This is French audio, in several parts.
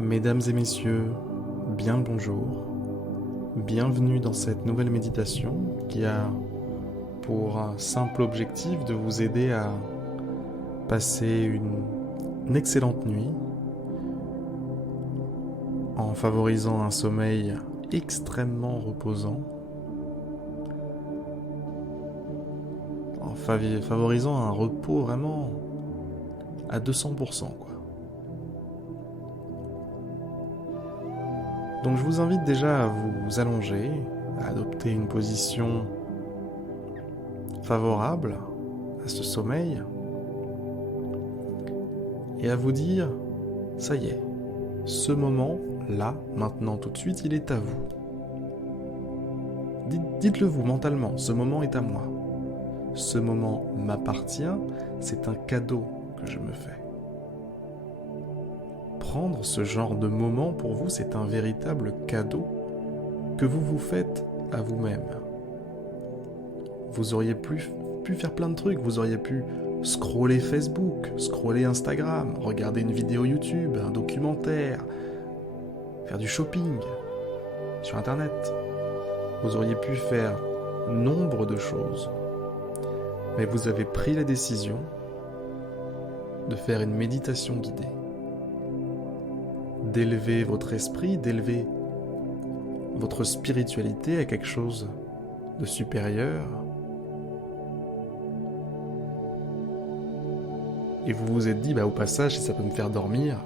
Mesdames et messieurs, bien le bonjour. Bienvenue dans cette nouvelle méditation qui a pour un simple objectif de vous aider à passer une excellente nuit en favorisant un sommeil extrêmement reposant, en favorisant un repos vraiment à 200%, quoi. Donc je vous invite déjà à vous allonger, à adopter une position favorable à ce sommeil et à vous dire, ça y est, ce moment, là, maintenant, tout de suite, il est à vous. Dites-le vous mentalement, ce moment est à moi. Ce moment m'appartient, c'est un cadeau que je me fais. Prendre ce genre de moment pour vous, c'est un véritable cadeau que vous vous faites à vous-même. Vous auriez pu faire plein de trucs, vous auriez pu scroller Facebook, scroller Instagram, regarder une vidéo YouTube, un documentaire, faire du shopping sur Internet. Vous auriez pu faire nombre de choses, mais vous avez pris la décision de faire une méditation guidée, d'élever votre esprit, d'élever votre spiritualité à quelque chose de supérieur. Et vous vous êtes dit, au passage, si ça peut me faire dormir,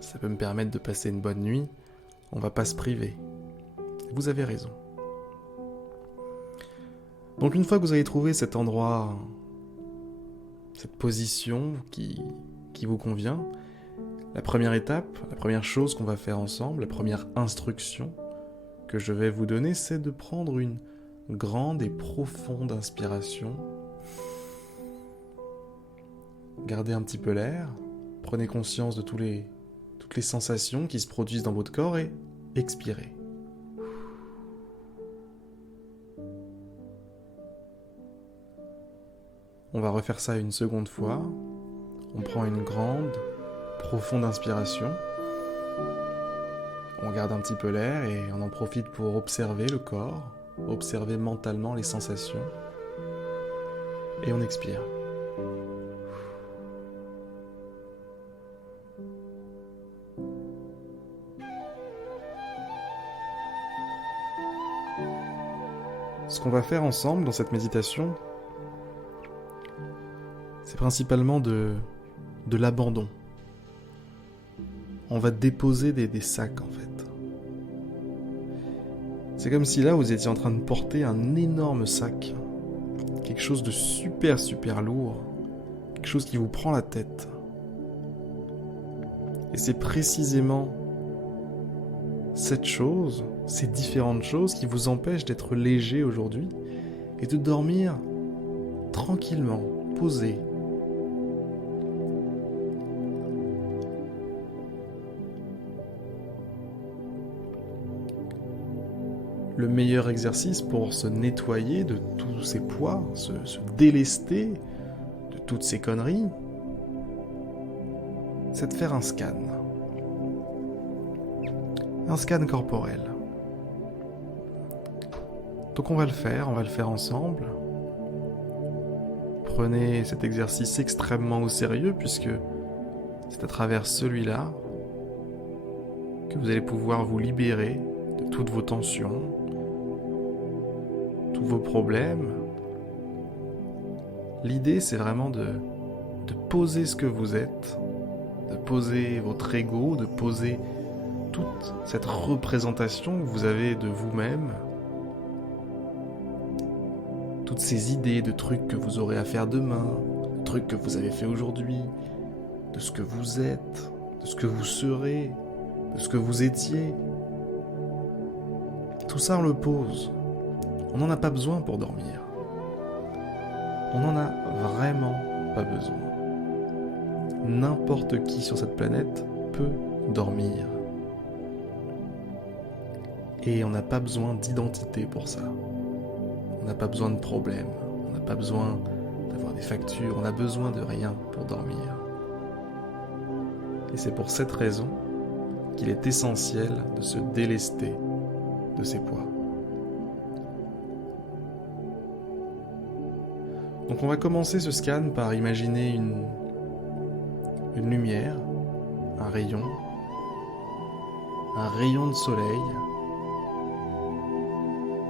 si ça peut me permettre de passer une bonne nuit, on va pas se priver. Vous avez raison. Donc une fois que vous avez trouvé cet endroit, cette position qui vous convient, la première étape, la première chose qu'on va faire ensemble, la première instruction que je vais vous donner, c'est de prendre une grande et profonde inspiration. Gardez un petit peu l'air, prenez conscience de toutes les sensations qui se produisent dans votre corps et expirez. On va refaire ça une seconde fois. On prend une grande, profonde inspiration. On garde un petit peu l'air et on en profite pour observer le corps, observer mentalement les sensations. Et on expire. Ce qu'on va faire ensemble dans cette méditation, c'est principalement de l'abandon. On va déposer des sacs, en fait. C'est comme si là, vous étiez en train de porter un énorme sac. Quelque chose de super, super lourd. Quelque chose qui vous prend la tête. Et c'est précisément cette chose, ces différentes choses qui vous empêchent d'être léger aujourd'hui et de dormir tranquillement, posé. Le meilleur exercice pour se nettoyer de tous ces poids, se délester de toutes ces conneries, c'est de faire un scan. Un scan corporel. Donc on va le faire ensemble. Prenez cet exercice extrêmement au sérieux puisque c'est à travers celui-là que vous allez pouvoir vous libérer de toutes vos tensions, tous vos problèmes. L'idée, c'est vraiment de poser ce que vous êtes, de poser votre ego, de poser toute cette représentation que vous avez de vous-même, toutes ces idées de trucs que vous aurez à faire demain, de trucs que vous avez fait aujourd'hui, de ce que vous êtes, de ce que vous serez, de ce que vous étiez. Tout ça, on le pose. On n'en a pas besoin pour dormir. On n'en a vraiment pas besoin. N'importe qui sur cette planète peut dormir. Et on n'a pas besoin d'identité pour ça. On n'a pas besoin de problème. On n'a pas besoin d'avoir des factures. On n'a besoin de rien pour dormir. Et c'est pour cette raison qu'il est essentiel de se délester de ses poids. Donc on va commencer ce scan par imaginer une lumière, un rayon de soleil,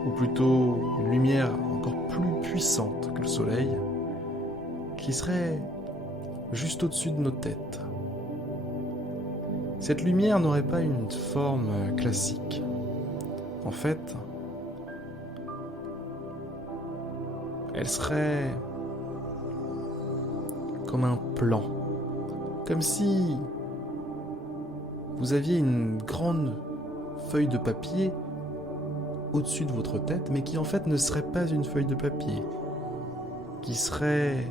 ou plutôt une lumière encore plus puissante que le soleil, qui serait juste au-dessus de nos têtes. Cette lumière n'aurait pas une forme classique. En fait, elle serait comme un plan, comme si vous aviez une grande feuille de papier au-dessus de votre tête, mais qui en fait ne serait pas une feuille de papier, qui serait,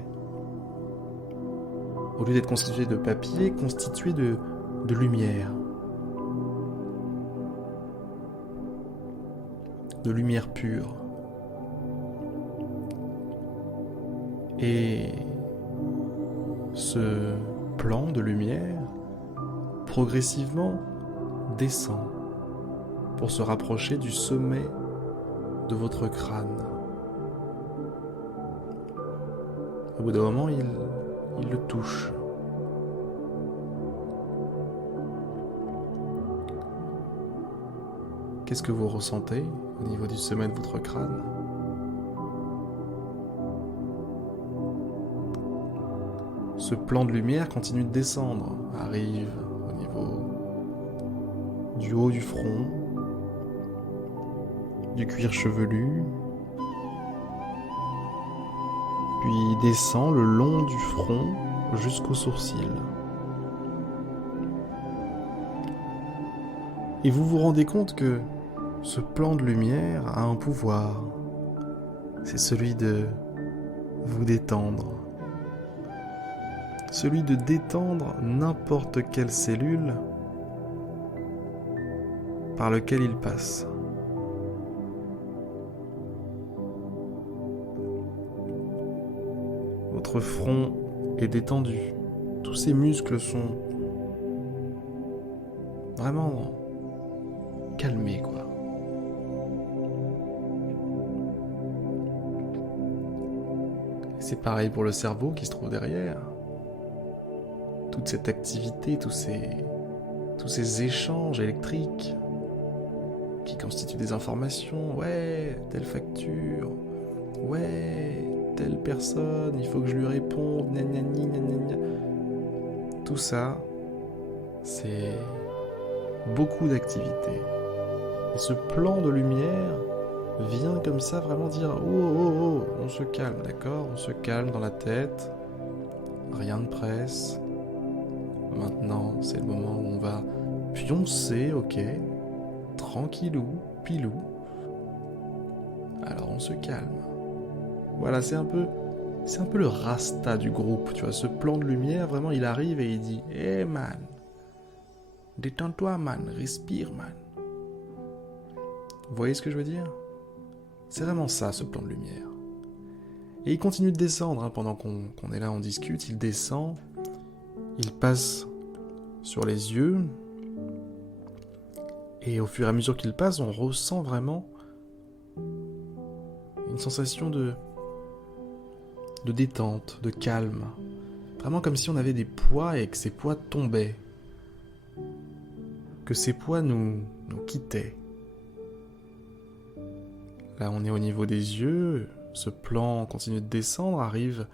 au lieu d'être constituée de papier, constituée de lumière. De lumière pure. Et ce plan de lumière, progressivement, descend pour se rapprocher du sommet de votre crâne. Au bout d'un moment, il le touche. Qu'est-ce que vous ressentez au niveau du sommet de votre crâne ? Ce plan de lumière continue de descendre, arrive au niveau du haut du front, du cuir chevelu, puis descend le long du front jusqu'aux sourcils. Et vous vous rendez compte que ce plan de lumière a un pouvoir, c'est celui de vous détendre. Celui de détendre n'importe quelle cellule par laquelle il passe. Votre front est détendu. Tous ces muscles sont vraiment calmés, quoi. C'est pareil pour le cerveau qui se trouve derrière. Toute cette activité, tous ces échanges électriques qui constituent des informations. Ouais, telle facture. Ouais, telle personne, il faut que je lui réponde. Gna gna gna gna gna. Tout ça, c'est beaucoup d'activités. Et ce plan de lumière vient comme ça vraiment dire « Oh, on se calme, d'accord ? On se calme dans la tête. Rien ne presse. Maintenant, c'est le moment où on va pioncer, ok ? Tranquillou, pilou. Alors on se calme. » Voilà, c'est un peu le rasta du groupe, tu vois. Ce plan de lumière, vraiment, il arrive et il dit « Hey man, détends-toi man, respire man. » Vous voyez ce que je veux dire ? C'est vraiment ça, ce plan de lumière. Et il continue de descendre, pendant qu'on est là, on discute, il descend, il passe sur les yeux, et au fur et à mesure qu'il passe, on ressent vraiment une sensation de détente, de calme. Vraiment comme si on avait des poids et que ces poids tombaient. Que ces poids nous quittaient. Là, on est au niveau des yeux. Ce plan continue de descendre, arrive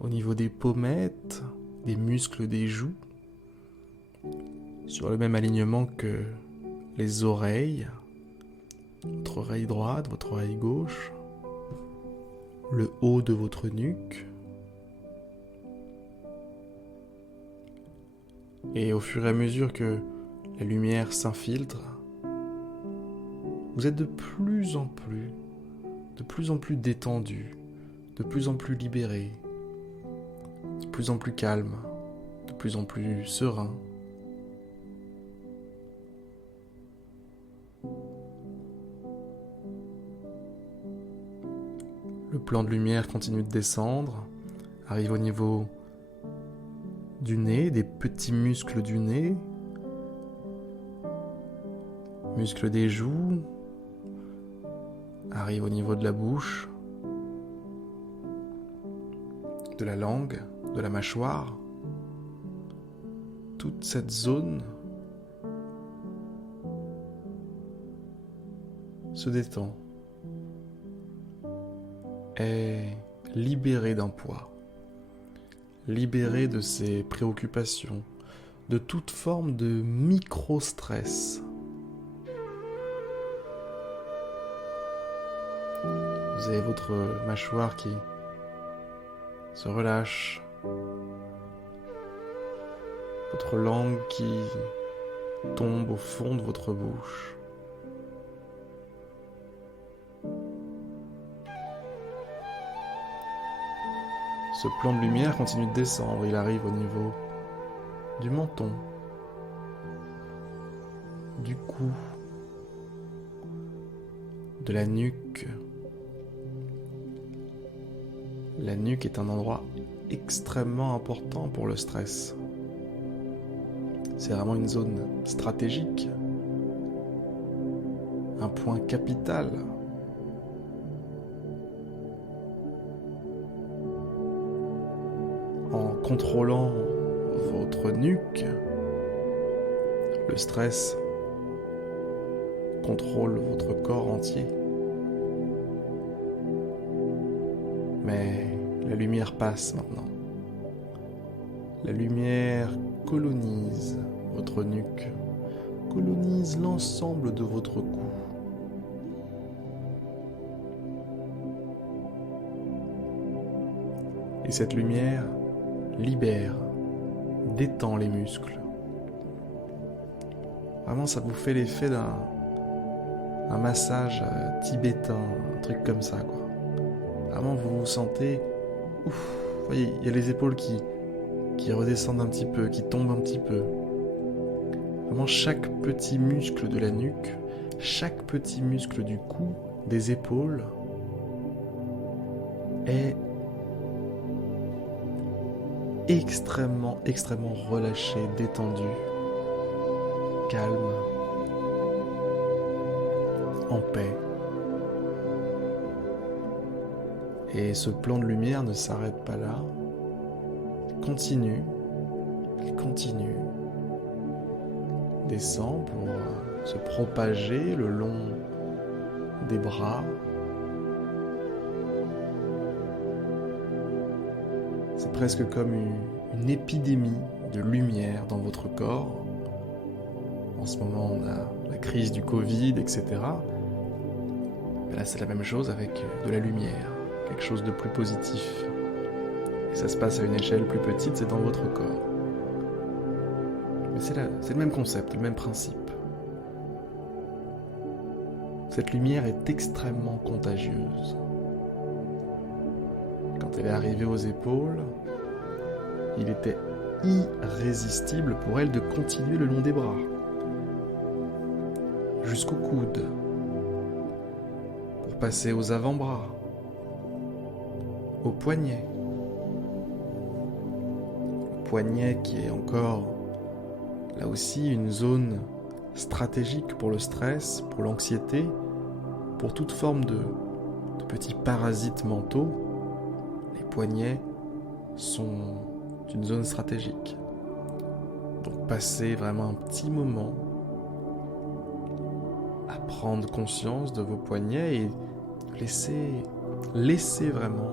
au niveau des pommettes, des muscles des joues, sur le même alignement que les oreilles, votre oreille droite, votre oreille gauche, le haut de votre nuque. Et au fur et à mesure que la lumière s'infiltre, vous êtes de plus en plus détendu, de plus en plus libéré, de plus en plus calme, de plus en plus serein. Le plan de lumière continue de descendre, arrive au niveau du nez, des petits muscles du nez, muscles des joues, arrive au niveau de la bouche, de la langue, de la mâchoire. Toute cette zone se détend, est libérée d'un poids, libérée de ses préoccupations, de toute forme de micro-stress. Vous avez votre mâchoire qui se relâche, votre langue qui tombe au fond de votre bouche. Ce plan de lumière continue de descendre, il arrive au niveau du menton, du cou, de la nuque. La nuque est un endroit extrêmement important pour le stress. C'est vraiment une zone stratégique, un point capital. En contrôlant votre nuque, le stress contrôle votre corps entier. Mais la lumière passe maintenant. La lumière colonise votre nuque, colonise l'ensemble de votre cou. Et cette lumière libère, détend les muscles. Vraiment, ça vous fait l'effet d'un massage tibétain, un truc comme ça, quoi. Vraiment, vous vous sentez... Ouf, vous voyez, il y a les épaules qui redescendent un petit peu, qui tombent un petit peu. Vraiment, chaque petit muscle de la nuque, chaque petit muscle du cou, des épaules, est extrêmement relâché, détendu, calme, en paix. Et ce plan de lumière ne s'arrête pas là. Il continue, descend pour se propager le long des bras. C'est presque comme une épidémie de lumière dans votre corps. En ce moment, on a la crise du Covid, etc. Mais là, c'est la même chose avec de la lumière, quelque chose de plus positif. Et ça se passe à une échelle plus petite, c'est dans votre corps. Mais c'est le même concept, le même principe. Cette lumière est extrêmement contagieuse. Quand elle est arrivée aux épaules, il était irrésistible pour elle de continuer le long des bras, jusqu'au coude, pour passer aux avant-bras, aux poignets. Le poignet qui est encore, là aussi, une zone stratégique pour le stress, pour l'anxiété, pour toute forme de petits parasites mentaux. Les poignets sont une zone stratégique. Donc passez vraiment un petit moment à prendre conscience de vos poignets et laissez vraiment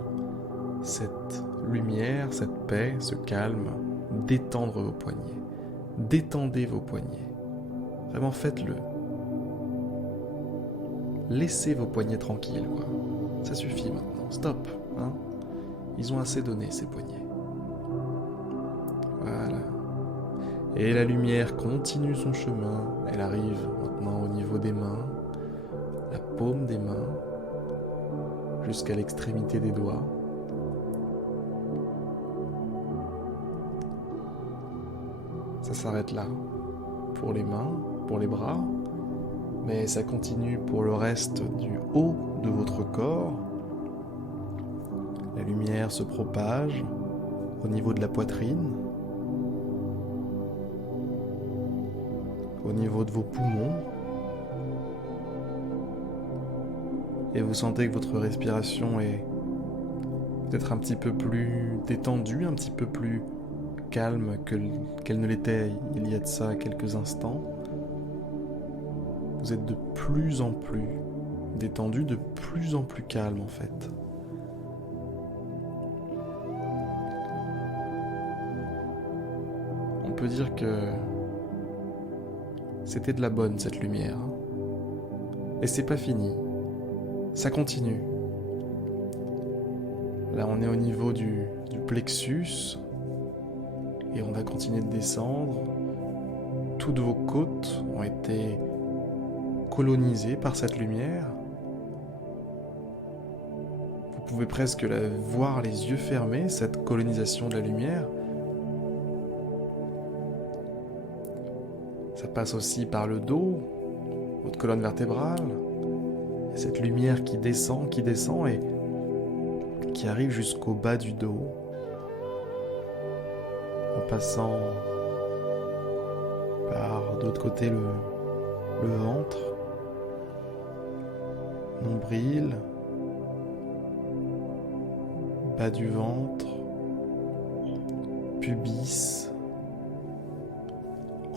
cette lumière, cette paix, ce calme détendre vos poignets. Détendez vos poignets. Vraiment faites-le. Laissez vos poignets tranquilles, quoi. Ça suffit maintenant. Stop, hein. Ils ont assez donné, ces poignets. Voilà. Et la lumière continue son chemin. Elle arrive maintenant au niveau des mains, la paume des mains, jusqu'à l'extrémité des doigts. Ça s'arrête là, pour les mains, pour les bras, mais ça continue pour le reste du haut de votre corps. La lumière se propage au niveau de la poitrine, au niveau de vos poumons. Et vous sentez que votre respiration est peut-être un petit peu plus détendue, un petit peu plus calme qu'elle ne l'était il y a de ça quelques instants. Vous êtes de plus en plus détendu, de plus en plus calme en fait. On peut dire que c'était de la bonne cette lumière. Et c'est pas fini. Ça continue. Là on est au niveau du plexus et on va continuer de descendre. Toutes vos côtes ont été colonisées par cette lumière. Vous pouvez presque la voir les yeux fermés, cette colonisation de la lumière. Ça passe aussi par le dos, votre colonne vertébrale. Il y a cette lumière qui descend et qui arrive jusqu'au bas du dos, en passant par de l'autre côté le ventre, nombril, bas du ventre, pubis,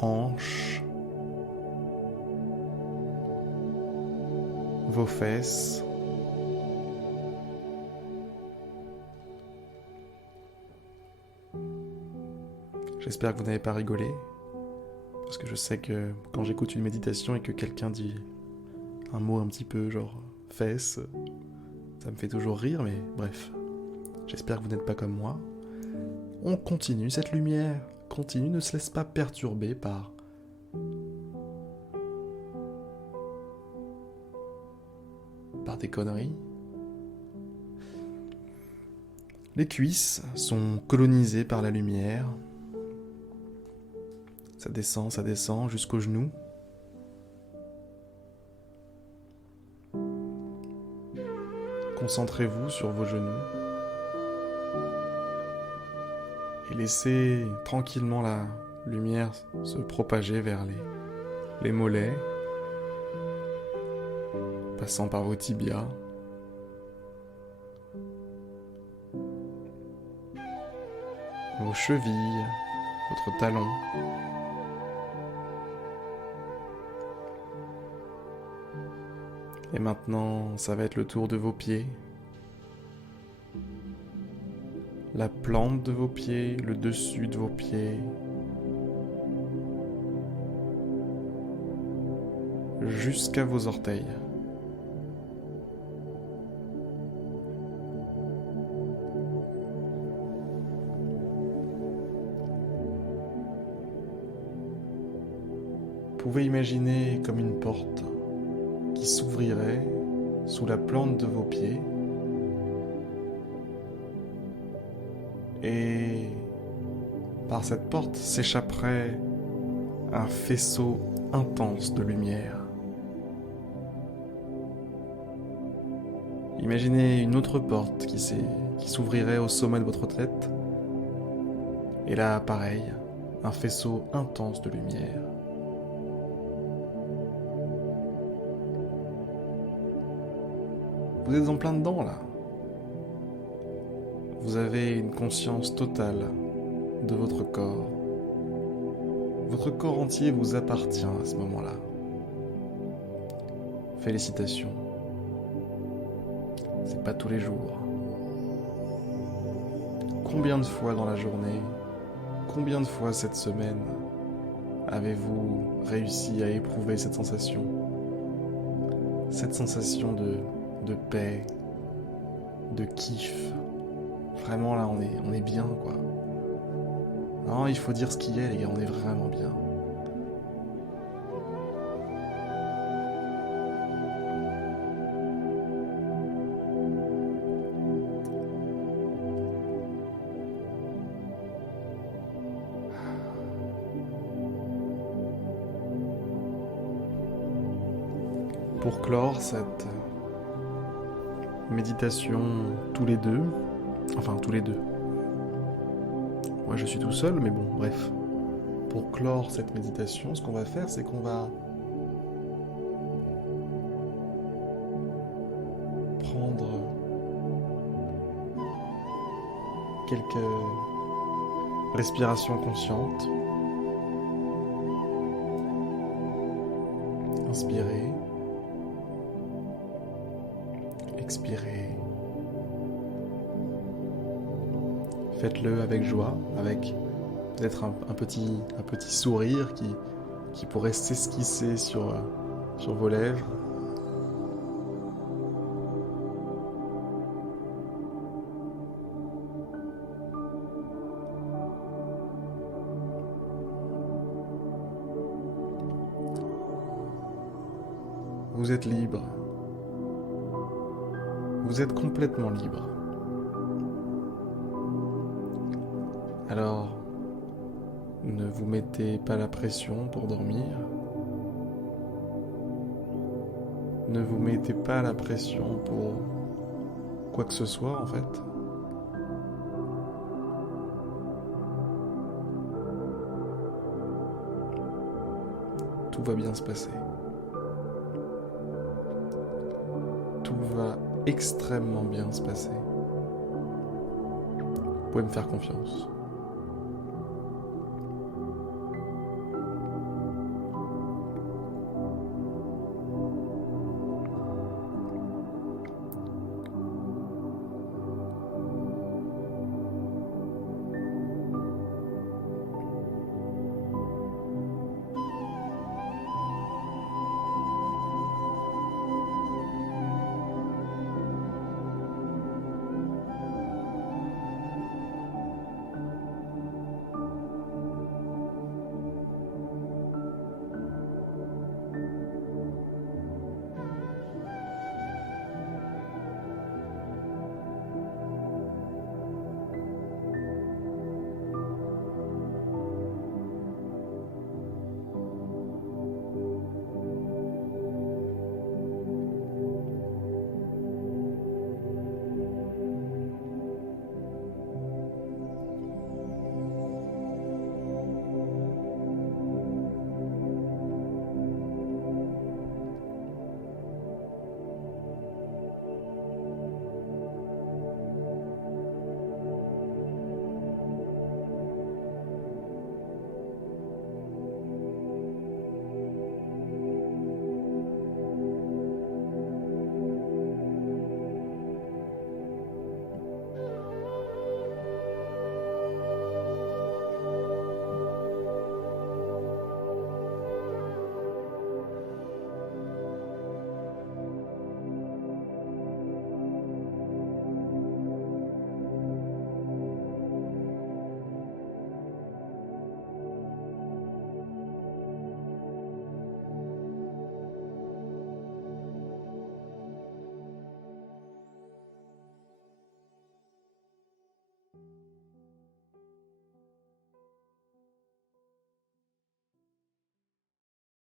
hanches, vos fesses, j'espère que vous n'avez pas rigolé, parce que je sais que quand j'écoute une méditation et que quelqu'un dit un mot un petit peu genre fesses, ça me fait toujours rire, mais bref, j'espère que vous n'êtes pas comme moi. On continue, cette lumière continue, ne se laisse pas perturber par des conneries. Les cuisses sont colonisées par la lumière. Ça descend jusqu'aux genoux. Concentrez-vous sur vos genoux. Et laissez tranquillement la lumière se propager vers les mollets, passant par vos tibias, vos chevilles, votre talon. Et maintenant, ça va être le tour de vos pieds. La plante de vos pieds, le dessus de vos pieds. Jusqu'à vos orteils. Vous pouvez imaginer comme une porte qui s'ouvrirait sous la plante de vos pieds et par cette porte s'échapperait un faisceau intense de lumière. Imaginez une autre porte qui s'ouvrirait au sommet de votre tête et là, pareil, un faisceau intense de lumière. Vous êtes en plein dedans là. Vous avez une conscience totale de votre corps. Votre corps entier vous appartient à ce moment-là. Félicitations. C'est pas tous les jours. Combien de fois dans la journée, combien de fois cette semaine avez-vous réussi à éprouver cette sensation? Cette sensation de paix, de kiff. Vraiment là, on est bien quoi. Non, il faut dire ce qu'il y a les gars, on est vraiment bien. Pour clore cette méditation tous les deux. Moi je suis tout seul, mais bon, bref. pour clore cette méditation, ce qu'on va faire, c'est qu'on va prendre quelques respirations conscientes. Inspirez, expirez. Faites-le avec joie, avec peut-être un petit sourire qui pourrait s'esquisser sur vos lèvres. Vous êtes libre. Vous êtes complètement libre. Alors, ne vous mettez pas la pression pour dormir. Ne vous mettez pas la pression pour quoi que ce soit en fait. Tout va bien se passer. Tout va extrêmement bien se passer. Vous pouvez me faire confiance.